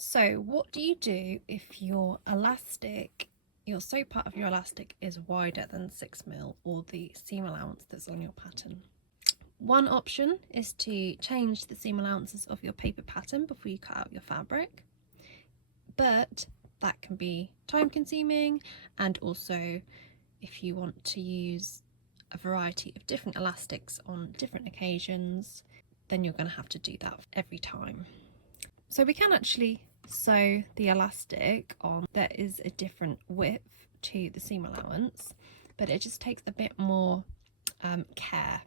So what do you do if your sew part of your elastic is wider than 6mm or the seam allowance that's on your pattern? One option is to change the seam allowances of your paper pattern before you cut out your fabric, but that can be time consuming, and also if you want to use a variety of different elastics on different occasions, then you're going to have to do that every time. So we can actually sew the elastic on. There is a different width to the seam allowance, but it just takes a bit more care.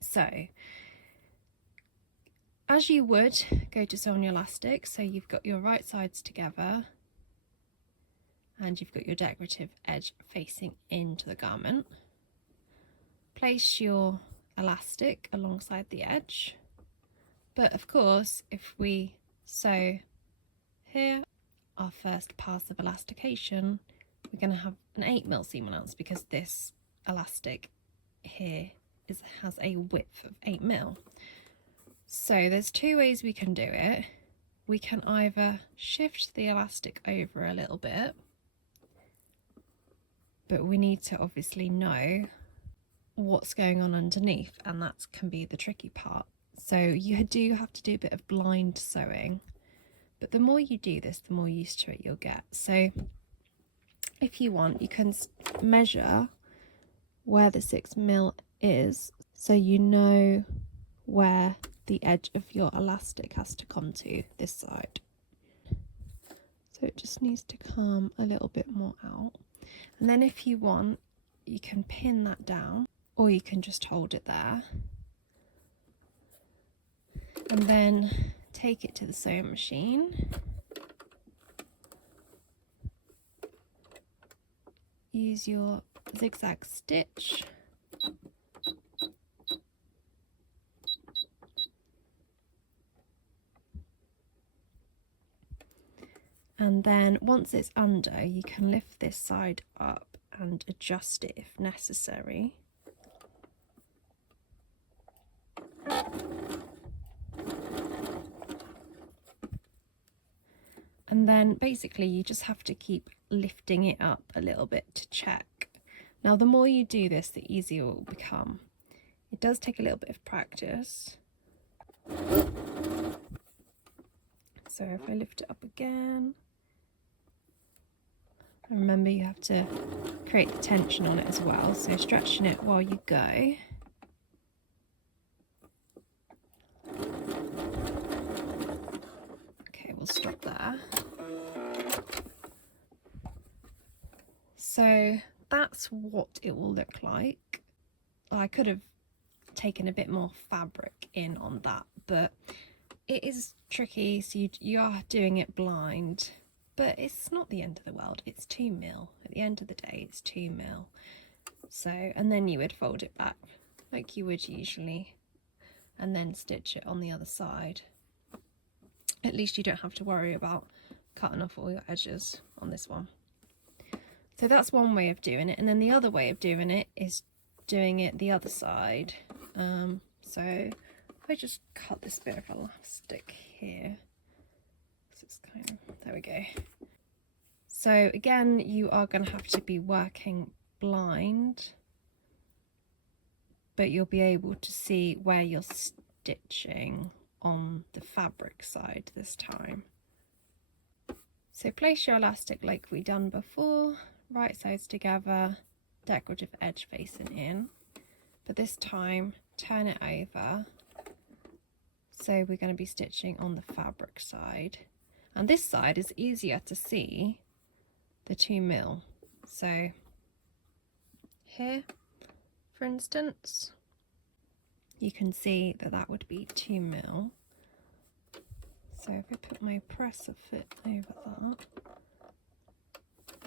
So as you would go to sew on your elastic, so you've got your right sides together and you've got your decorative edge facing into the garment. Place your elastic alongside the edge. But of course, if we sew here, our first pass of elastication, we're going to have an 8mm seam allowance because this elastic here has a width of 8mm. So there's two ways we can do it. We can either shift the elastic over a little bit, but we need to obviously know what's going on underneath, and that can be the tricky part. So you do have to do a bit of blind sewing, but the more you do this, the more used to it you'll get. So if you want, you can measure where the 6mm is, so you know where the edge of your elastic has to come to, this side. So it just needs to come a little bit more out. And then if you want, you can pin that down, or you can just hold it there. And then take it to the sewing machine. Use your zigzag stitch. And then once it's under, you can lift this side up and adjust it if necessary. And then basically you just have to keep lifting it up a little bit to check. Now the more you do this, the easier it will become. It does take a little bit of practice. So if I lift it up again, and remember you have to create the tension on it as well, so stretching it while you go. Okay, we'll stop there. So that's what it will look like. I could have taken a bit more fabric in on that, but it is tricky, so you are doing it blind, but it's not the end of the world. It's 2mm. At the end of the day, it's 2mm. So, and then you would fold it back like you would usually, and then stitch it on the other side. At least you don't have to worry about cutting off all your edges on this one. So that's one way of doing it, and then the other way of doing it is doing it the other side. So if I just cut this bit of elastic here, so it's kind of, there we go. So again, you are going to have to be working blind, but you'll be able to see where you're stitching on the fabric side this time. So place your elastic like we done before, right sides together, decorative edge facing in, but this time turn it over. So we're going to be stitching on the fabric side, and this side is easier to see the 2mm. So here, for instance, you can see that that would be 2mm. So if I put my presser foot over that,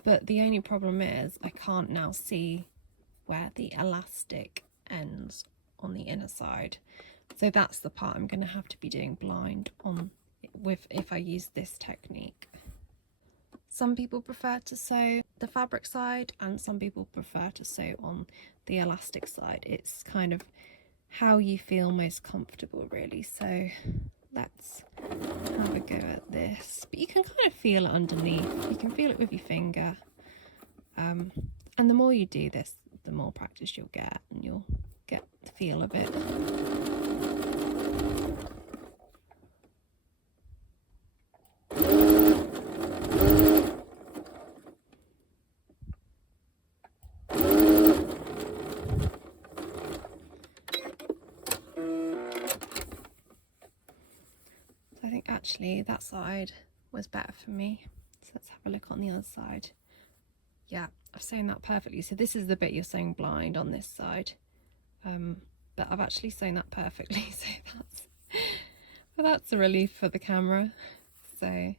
but the only problem is I can't now see where the elastic ends on the inner side. So that's the part I'm going to have to be doing blind on if I use this technique. Some people prefer to sew the fabric side, and some people prefer to sew on the elastic side. It's kind of how you feel most comfortable, really. So let's have a go. go at this, but you can kind of feel it underneath. You can feel it with your finger. And the more you do this, the more practice you'll get, and you'll get the feel of it. I think actually that side was better for me. So let's have a look on the other side. Yeah, I've sewn that perfectly. So this is the bit you're sewing blind on this side. But I've actually sewn that perfectly. So that's a relief for the camera. So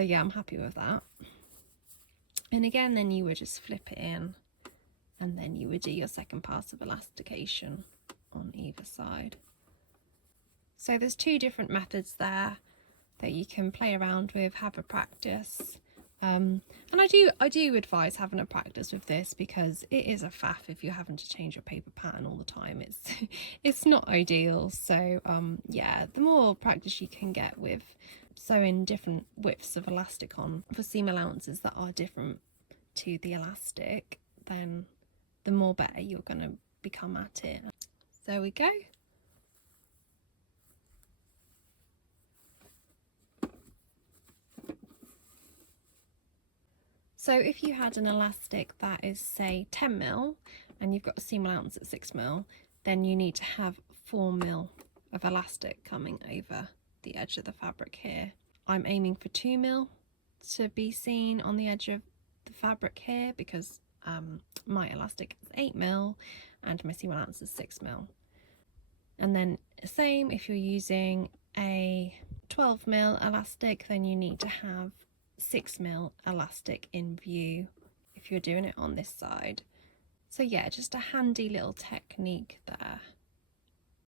yeah, I'm happy with that. And again, then you would just flip it in, and then you would do your second pass of elastication on either side. So there's two different methods there that you can play around with, have a practice. And I do advise having a practice with this, because it is a faff if you're having to change your paper pattern all the time. It's not ideal. So yeah, the more practice you can get with sewing different widths of elastic on for seam allowances that are different to the elastic, then the more better you're going to become at it. There we go. So if you had an elastic that is, say, 10mm and you've got a seam allowance at 6mm, then you need to have 4mm of elastic coming over the edge of the fabric here. I'm aiming for 2mm to be seen on the edge of the fabric here, because my elastic is 8mm and my seam allowance is 6mm. And then same, if you're using a 12mm elastic, then you need to have 6mm elastic in view if you're doing it on this side. So yeah, just a handy little technique there.